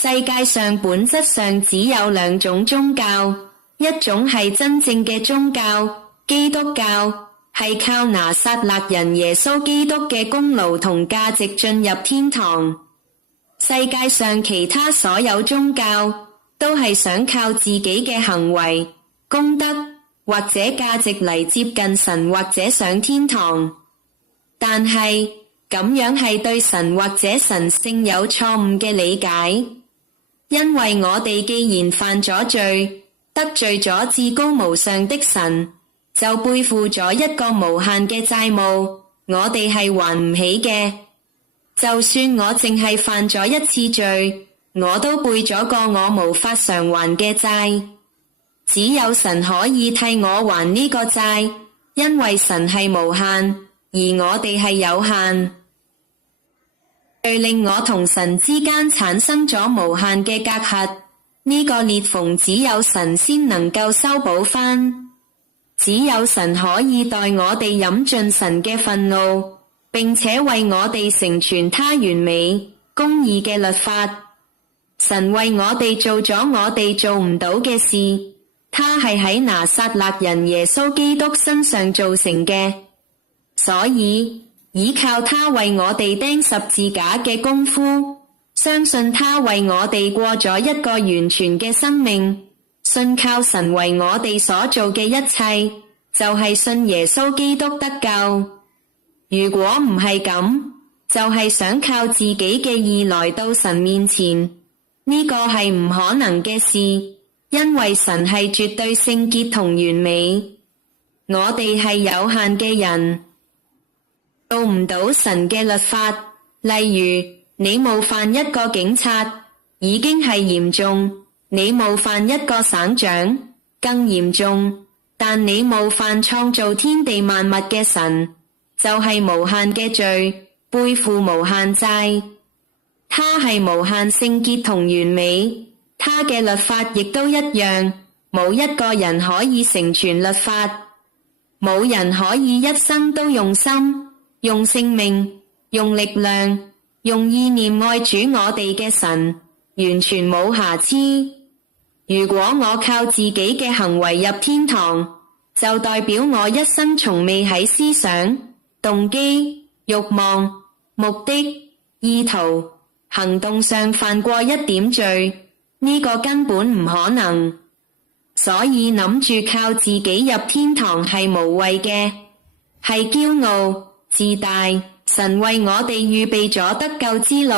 世界上本質上只有兩種宗教，一種係真正嘅宗教，基督教，係靠拿撒勒人耶穌基督嘅功勞同價值進入天堂。世界上其他所有宗教都係想靠自己嘅行為、功德或者價值嚟接近神或者上天堂。但係咁樣係對神或者神聖有錯誤嘅理解，因為我哋既然犯咗罪，得罪咗至高無上的神，就背負咗一個無限嘅債務，我哋係還唔起嘅。就算我淨係犯咗一次罪，我都背咗個我無法償還嘅債。只有神可以替我還呢個債，因為神係無限，而我哋係有限。罪令我同神之間產生咗無限嘅隔閡，呢個裂縫只有神先能夠修補返。只有神可以代我哋飲盡神嘅憤怒，並且為我哋成全他完美、公義嘅律法。神為我哋做咗我哋做唔到嘅事，他係喺拿撒勒人耶穌基督身上造成嘅，所以依靠他為我哋釘十字架嘅功夫，相信他為我哋過咗一個完全嘅生命，信靠神為我哋所做嘅一切，就係信耶穌基督得救。如果唔係咁，就係想靠自己嘅義來到神面前，呢個係唔可能嘅事，因為神係絕對聖潔同完美，我哋係有限嘅人，做唔到神嘅律法。例如，你冒犯一個警察，已經係嚴重，你冒犯一個省長，更嚴重，但你冒犯創造天地萬物嘅神，就係無限嘅罪，背負無限債。他係無限聖潔同完美，他嘅律法亦都一樣，冇一個人可以成全律法，冇人可以一生都用心、用性命、用力量、用意念愛主我哋嘅神，完全冇瑕疵。如果我靠自己嘅行為入天堂，就代表我一生從未喺思想、動機、慾望、目的、意圖、行動上犯過一點罪，呢個根本唔可能。所以諗住靠自己入天堂係無謂嘅，係驕傲、自大。神為我哋預備咗得救之路。